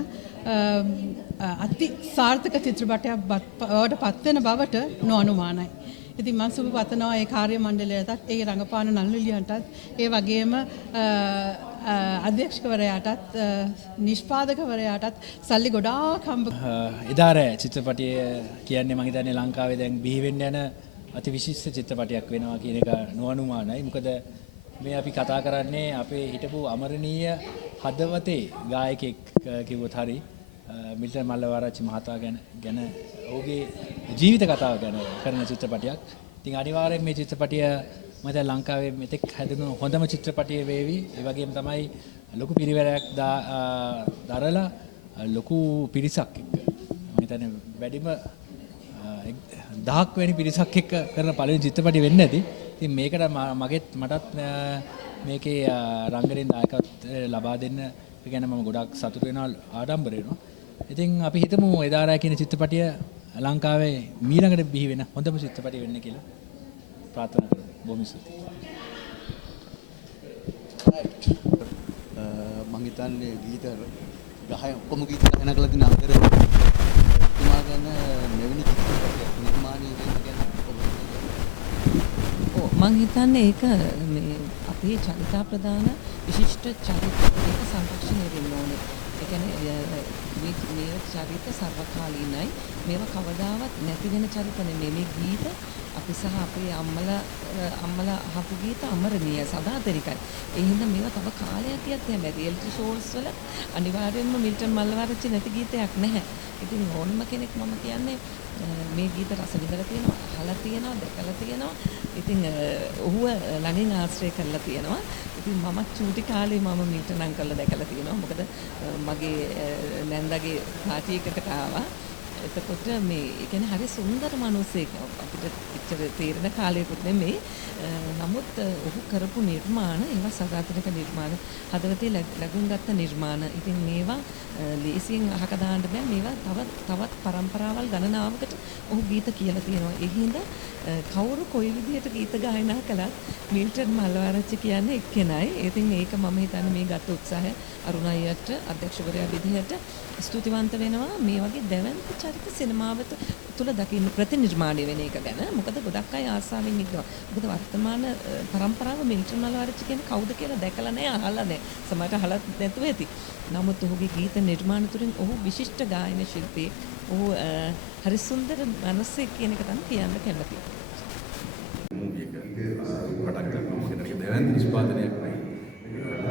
අති සාර්ථක චිත්‍රපටයක් බවට පත් වෙන බවට නොඅනුමානයි. ඉතින් මම සුබ පතනවා ඒ කාර්ය මණ්ඩලයටත් ඒ රංගපාන නළුලියන්ටත් ඒ වගේම අධ්‍යක්ෂකවරයාටත් නිෂ්පාදකවරයාටත් සල්ලි ගොඩාක් හම්බ එදාරා චිත්‍රපටය කියන්නේ මම හිතන්නේ ලංකාවේ දැන් බිහි වෙන්න යන අති විශිෂ්ට චිත්‍රපටයක් වෙනවා කියන එක නොඅනුමානයි. මොකද මේ අපි කතා කරන්නේ අපේ හිටපු අමරණීය හදවතේ ගායකයෙක් කිව්වොත් හරි මිල්ටන් මල්ලවාරච්චි මහතා ගැන ඔහුගේ ජීවිත කතාව ගැන කරන චිත්‍රපටයක්. ඉතින් අනිවාර්යෙන් මේ චිත්‍රපටය මම දැන් ලංකාවේ මෙතෙක් හැදුණු හොඳම චිත්‍රපටය වේවි. ඒ වගේම තමයි ලොකු පිරිවැරයක් දරලා ලොකු පිරිසක් එක්ක මම හිතන්නේ වැඩිම 1000ක් වැනි පිරිසක් එක්ක කරන පළවෙනි චිත්‍රපටය වෙන්න ඇති. ඉතින් මේකට මටත් මේකේ රංගනයෙන් දායකත්වය ලබා දෙන්න ගැන මම ගොඩක් සතුටු වෙනවා ආඩම්බර වෙනවා. ඉතින් අපි හිතමු එදාරා කියන චිත්‍රපටය ලංකාවේ මීළඟට බිහි වෙන හොඳම චිත්‍රපටය වෙන්න කියලා ප්‍රාර්ථනා කරමු. බොහොම ස්තුතියි. මම හිතන්නේ ගීත ගහන ඔක්කොම ගීත ගහන කළ දින අතර තුමා ගැන මෙවැනි චිත්‍රපටයක් නිර්මාණය වෙන ගැන මම හිතන්නේ ඒක මේ අපේ චරිත ප්‍රදාන විශිෂ්ට චරිත දෙක සංරක්ෂණය වෙන්න ඕනේ. ඒ කියන්නේ මේ චරිත සර්වකාලීනයි. මේවා කවදාවත් නැති වෙන චරිත නෙමෙයි. මේ ගීත අපි සහ අපේ අම්මලා අහපු ගීත අමරණීය සදාතනිකයි. ඒ හින්දා මේවා තව කාලයක් යද්දී හැම රියැලිටි ෂෝස් වල අනිවාර්යයෙන්ම මිල්ටන් මල්ලවරච්චි නැති ගීතයක් නැහැ. ඉතින් ඕනම කෙනෙක් මම කියන්නේ මේ ගීත රස විඳලා තියෙනවා, අහලා තියෙනවා, දැකලා තියෙනවා. ඉතින් ඔහුව ළඟින් ආශ්‍රය කරලා තියෙනවා. ඉතින් මම චූටි කාලේ මම මිල්ටන් අංකල්ලා දැකලා තියෙනවා. මොකද මගේ නැන්දාගේ පාටි එකකට ආවා. එතකොට මේ කියන්නේ හරි සුන්දර මිනිස්සෙක් අපිට එච්චර තේරෙන කාලයකුත් නෙමෙයි. නමුත් ඔහු කරපු නිර්මාණ ඒවා සදාතනික නිර්මාණ හදවතේ ලැබුම් ගත්ත නිර්මාණ. ඉතින් මේවා ලේසියෙන් අහක දාන්න බෑ. මේවා තවත් පරම්පරාවල් ගණනාවකට ඔහු ගීත කියලා තියෙනවා. ඒ හින්දා කවුරු කොයි විදිහට ගීත ගායනා කළත් මිල්ටන් මල්ලවරච්චි කියන්නේ එක්කෙනයි. ඉතින් ඒක මම හිතන්නේ මේ ගත්ත උත්සාහය අරුණ අයියට අධ්‍යක්ෂකවරයා විදිහට ස්තුතිවන්ත වෙනවා. මේ වගේ දැවැන්ත චරිත සිනමාවට තුල දකින්න ප්‍රතිනිර්මාණය වෙන එක ගැන. මොකද ගොඩක් අය ආසාවෙන් ඉන්නවා. මොකද වර්තමාන පරම්පරාව මිල්ටන් මල්ලවරච්චි කියන්නේ කවුද කියලා දැකලා නැහැ, අහලා නැහැ. සමහරට අහලත් නැතුව ඇති. නමුත් ඔහුගේ ගීත නිර්මාණ තුළින් ඔහු විශිෂ්ට ගායන ශිල්පී. ඔහු හරි සුන්දර මනසෙක් කියන එක තමයි කියන්න කැමතියි. මූවි එක පටන් ගන්නවා. මොකද ඒක දැවැන්ත නිෂ්පාදනයක් නෙවෙයි.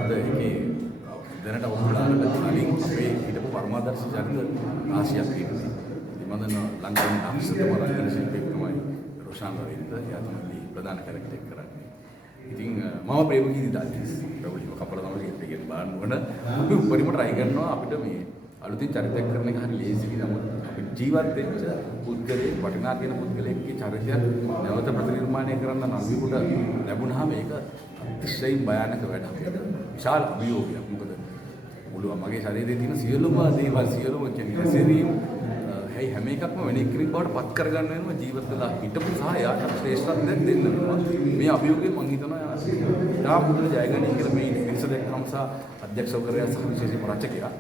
අද ඒකේ දැනට ඔයාලට කලින් අපේ හිටපු පරමාදර්ශී චරිත රාශියක් තියෙනවා. ඉමදන ලංකාවේ අක්ෂරම රංගන ශිල්පියෙක් තමයි රොෂාන් වරින්ද. එයා තමයි ප්‍රධාන කැරක්ටර් එක කරන්නේ. ඉතින් මම ප්‍රේමගීති දාතිස් ප්‍රබලිව කපල තමයි කියන්නේ බලන්න ඕන. අපි උපරිම try කරනවා අපිට මේ අලුතින් චරිතයක් කරන එක හරි ලේසි නමුත් අපි ජීවත් වෙච්ච පුද්ගලයෙක් වටිනා කියන පුද්ගලයෙක්ගේ චරිතයක් නැවත ප්‍රතිනිර්මාණය කරන්න නළුවෙකුට ලැබුණාම ඒක අතිශයින් භයානක වැඩක්. විශාල අභියෝගයක්. මොකද මුළු මගේ ශරීරයේ තියෙන සියලුම දේවල් සියලුම කියන්නේ හැසිරීම හැම එකක්ම වෙන කෙනෙක් බවට පත් කරගන්න වෙනවා ජීවත් වෙලා හිටපු සහ යාට ශ්‍රේෂ්ඨත්වයක් දෙන්න වෙනවා. මේ අභියෝගය මම හිතනවා තාම මුදල ජයගනී කියලා මේ ඉතිරිස දැක්කම සහ අධ්‍යක්ෂකවරයා සහ විශේෂ රචකයා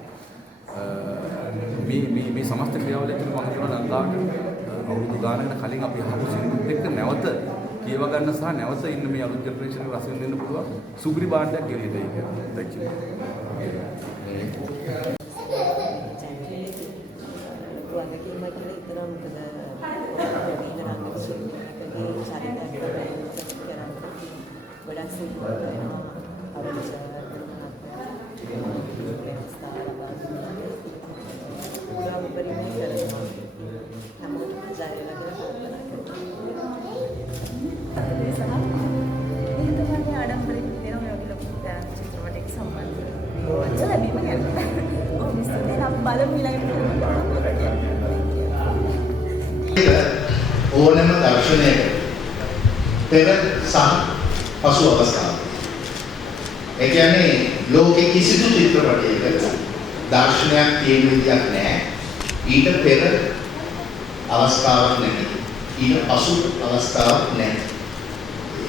මේ සමස්ත ක්‍රියාවලිය තුළ මම හිතනවා ලංකාවට අවුරුදු ගානකට කලින් අපි අහපු සින්දුත් එක්ක නැවත කියව ගන්න සහ නැවත ඉන්න මේ අලුත් ජෙනරේෂන් එක රස විඳින්න පුළුවන් සුපිරි භාණ්ඩයක් එළියට එයි කියලා. Thank you. වගකීමක් කියලා හිතනවා. මොකද ප්‍රවීණ රංගන ශිල්පියෙකුගේ ශරීරයක් කරන්න ගොඩක් සිද්ධ වෙනවා. ඕනෑම දර්ශනයක පෙර සහ පසු අවස්ථාව. ඒ කියන්නේ ලෝකෙ කිසිදු චිත්‍රපටයක දර්ශනයක් තියෙන විදියක් නැහැ. ඊට පෙර අවස්ථාවක් නැහැ. ඊට පසු අවස්ථාවක් නැහැ.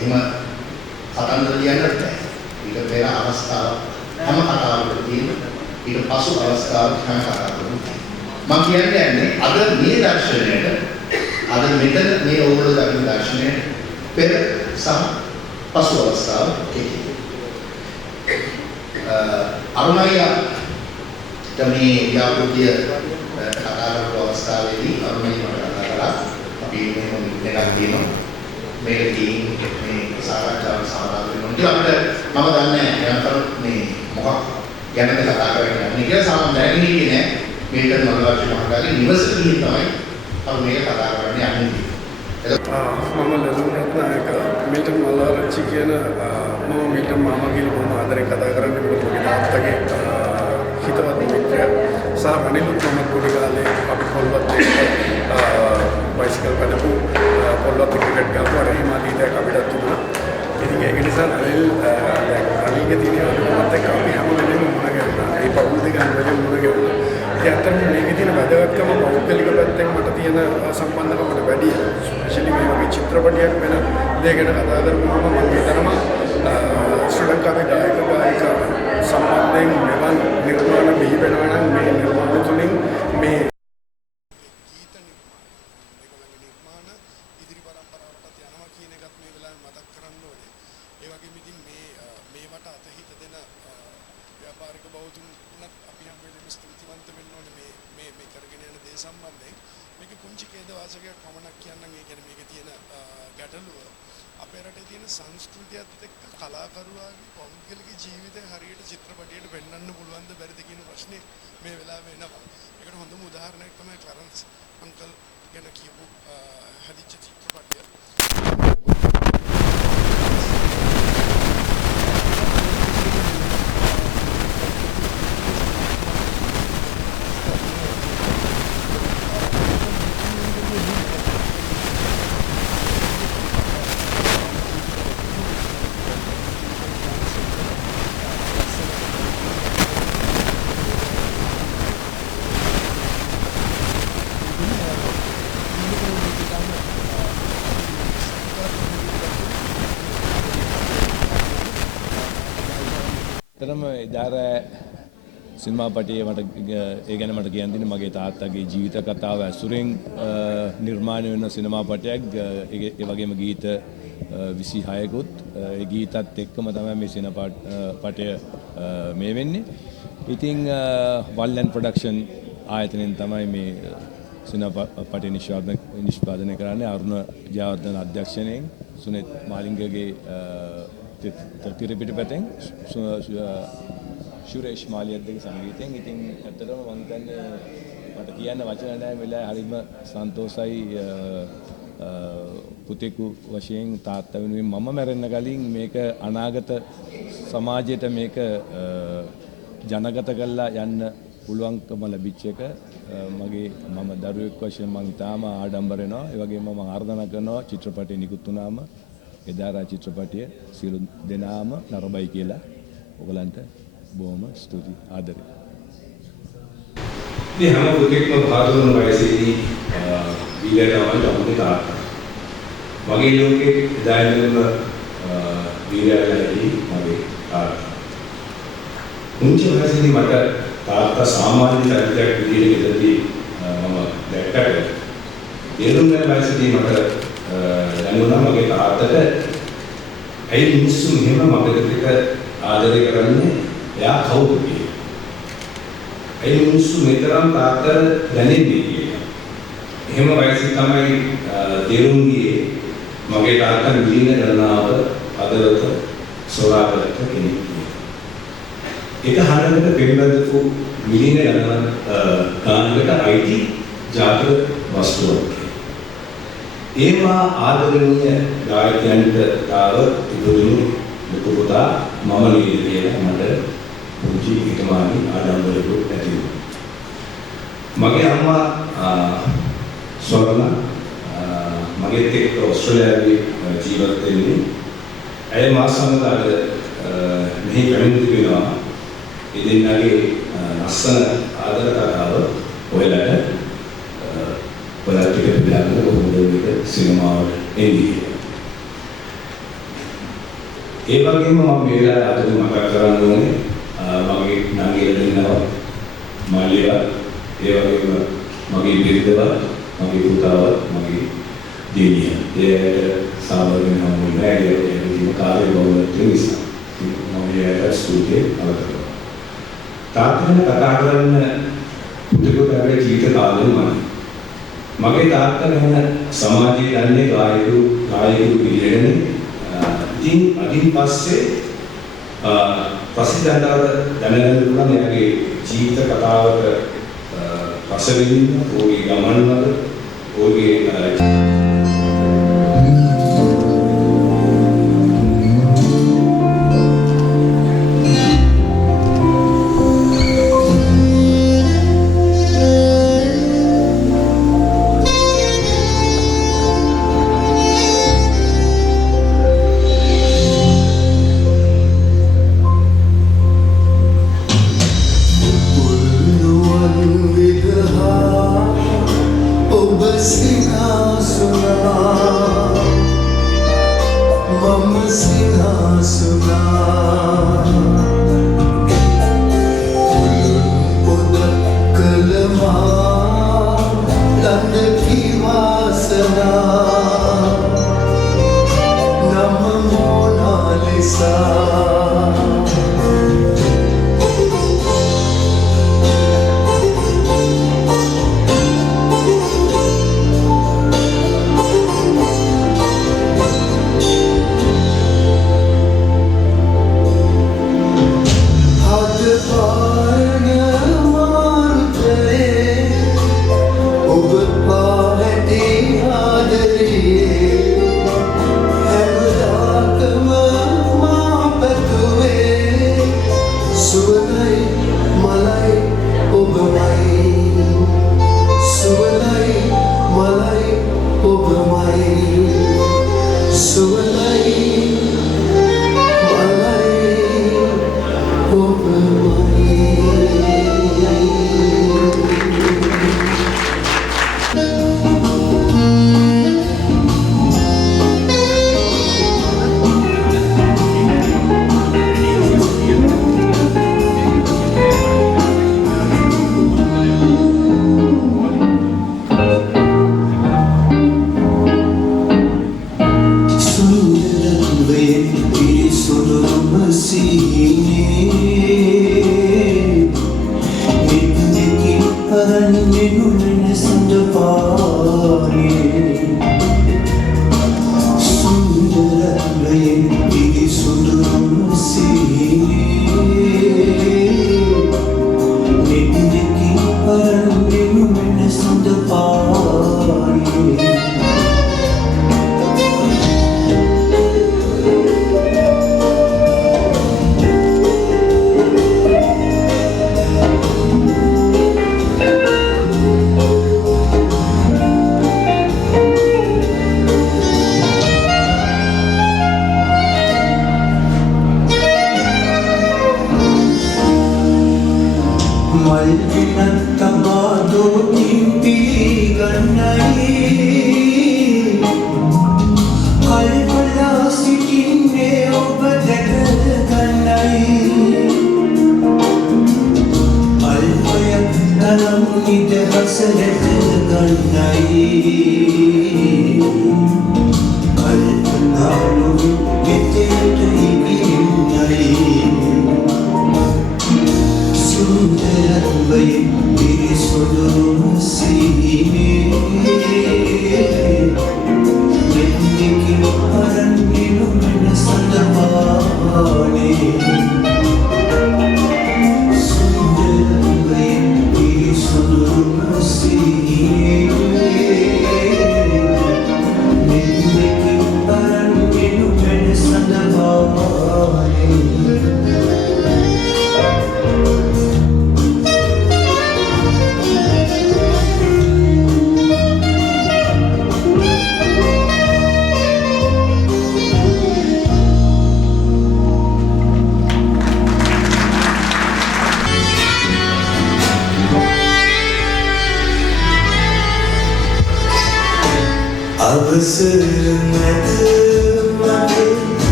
එහෙම කතන්දර ලියන්නත් බෑ. ඊට පෙර අවස්ථාවක් හැම කතාවකම තියෙන ඊට පසු අවස්ථාවක් හැම කතාවකම මම කියන්නේ අද මේ දර්ශනයට අද මෙතන මේ ඕගොල්ලෝ දකින දර්ශනය පෙර සහ පසු අවස්ථාව අරුණයියට මේ ව්‍යාපෘතිය කතා කරපු අවස්ථාවේදී අරුණයි මට කතා කළා අපි මෙහෙම දෙකක් තියෙනවා මේකදී මේ සාකච්ඡාවට සහභාගී වෙනවා කියලා අපිට මම දන්නේ යන්තර මේ මොකක් ගැනද කතා කරන්නේ කියලා සාමාන්‍යයෙන් දැනගෙන ඉන්නේ නැහැ මේක නලවර්ෂ මහතාගේ නිවස ගිහින් තමයි අපි මේක කතා කරන්නේ යන්නේ. මම ලැබුණ රත්නායක මිල්ටන් මල්ලවරච්චි කියන මම මිල්ටන් මාමා කියලා බොහොම ආදරෙන් කතා කරන්නේ මොකද මගේ තාත්තගේ හිතවත් මිත්‍රයා සහ අනිලුත් මම පොඩි කාලේ අපි පොල්වත් බයිසිකල් පැදපු පොල්වත් ක්‍රිකට් ගාපුවා එහෙම අතීතයක් අපිට තිබුණා. ඉතින් ඒක නිසා අනිල්ගේ තියෙන අනුමත එක්ක අපි හැම වෙලේම මුණ ගැහුණා. ඒ පවුල් දෙක හැමදේම මුණ ගැහුණා. ඒ අතරේ මේකේ තියෙන වැදගත්කම පෞද්ගලික පැත්තෙන් මට තියෙන සම්බන්ධකමට වැඩි. ස්පෙෂලි මේ වගේ චිත්‍රපටයක් වෙන දේ ගැන කතා කරපුවම මම හිතනවා ශ්‍රී ලංකාවේ ගායක සම්බන්ධයෙන් මෙවන් නිර්මාණ බිහි වෙනවා නම් මේ නිර්මාණ තුළින් මේ මේක පුංචි ඛේදවාචකයක් පමණක් කියන්නම්. ඒ කියන්නේ මේකේ තියෙන ගැටලුව අපේ රටේ තියෙන සංස්කෘතියත් එක්ක කලාකරුවාගේ පෞද්ගලික ජීවිතය හරියට චිත්‍රපටයට පෙන්වන්න පුළුවන්ද බැරිද කියන ප්‍රශ්නේ මේ වෙලාවේ එනවා. ඒකට හොඳම උදාහරණයක් තමයි ක්ලරන්ස් අංකල් ගැන කියපු හදිච්ච චිත්‍රපටය. තරම එදාරෑ සිනමා පටියේ මට ඒ ගැන මට කියන්න තියෙන්නේ මගේ තාත්තගේ ජීවිත කතාව ඇසුරෙන් නිර්මාණය වෙන සිනමා පටයක් ඒ වගේම ගීත 26කුත් ඒ ගීතත් එක්කම තමයි මේ සිනමා පටය මේ වෙන්නේ. ඉතින් වල්ලන් ප්‍රොඩක්ෂන් ආයතනයෙන් තමයි මේ සිනමා පටය නිෂ්පාදනය කරන්නේ. අරුණ ජයවර්ධන අධ්‍යක්ෂණයෙන් සුනෙත් මාලිංගගේ තිරපිටපතෙන් ශුරේෂ් මාලියද්දගේ සංගීතයෙන්. ඉතින් ඇත්තටම මම හිතන්නේ මට කියන්න වචන නැහැ මෙලා හරිම සන්තෝෂයි පුතෙකු වශයෙන් තාත්තා වෙනුවෙන් මම මැරෙන්න කලින් මේක අනාගත සමාජයට මේක ජනගත කරලා යන්න පුළුවන්කම ලැබිච්ච එක මගේ මම දරුවෙක් වශයෙන් මම ඉතාම ආඩම්බර වෙනවා. ඒ වගේම මම ආරාධනා කරනවා චිත්‍රපටය නිකුත් වුණාම එදාරා චිත්‍රපටය සියලු දෙනාම නරඹයි කියලා ඔයගලන්ට බොහොම ස්තුතියි ආදරේ. මේ හැම පුතෙක්ම භාගතුන් වයසේදී වීරයවන්ට අමුතු තාත්තා. මගේ ලෝකේ එදා ඉඳන්ම වීරයවලදී මගේ තාත්තා. මුංචි වයසේදී මට තාත්තා සාමාන්‍ය චරිතයක් විදිහට ඉඳදී මම දැක්කට තේරුම් ගන්න වයසේදී මට දැනුණා මගේ තාත්තට ඇයි මිනිස්සු මෙහෙම මගකට ආදරය කරන්නේ එයා කවුද කියලා. ඇයි මිනිස්සු මෙතරම් තාත්තට දැනෙන්නේ කියලා. එහෙම වයසේ තමයි තේරුම් ගියේ මගේ තාත්තා මිලියන ගණනාව අදවත සොරාගත්ත කෙනෙක් කියලා. ඒක හරියට පෙන්වන්නකෝ මිලියන ගණනකට අයිති ජාතක වස්තුවක්. ඒවා ආදරණීය ගායකයන්ට තාව ඉදුණු ලොකු පුතා මම නේද කියලා මට පුංචි හිතමානි ආඩම්බරයක් ඇති වුණා. මගේ අම්මා ස්වර්ණ මගෙත් එක්ක ඕස්ට්‍රේලියාවේ ජීවත් වෙන්නේ. ඇය මා සමග මෙහි පැමිණිලි වෙනවා. ඒ දෙන්නගේ ලස්සන ආදර කතාව ඔයාලට ටිකට බලන්න කොහොමද මේක සිනමාවට එන්නේ. ඒ වගේම මම මේ වෙලාවේ අද මතක් කරන්න ඕනේ මගේ නංගිලා දෙන්නවා මාලියා ඒ වගේම මගේ බිරිඳව මගේ පුතාව මගේ දෙවියන්. ඒකට සාවරගෙන හමුුනේ ඒ කාර්ය බහුලත්වය නිසා. මම ඒකට ස්තුතියි අවතර. තාත්තෙන් කතා කරන්න පුදුකට අපේ ජීවිත කාලෙම මගේ තාත්තා වෙන සමාජයේ යන්නේ ගායකයෙකු පිළිගෙන ඉතින් අදින් පස්සේ පස්සේ දැනගන්න පුළුවන් එයාගේ ජීවිත කතාවට රස විඳින්න ඕගේ ගමන් වල ඕගේ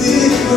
Deep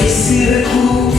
Kesireku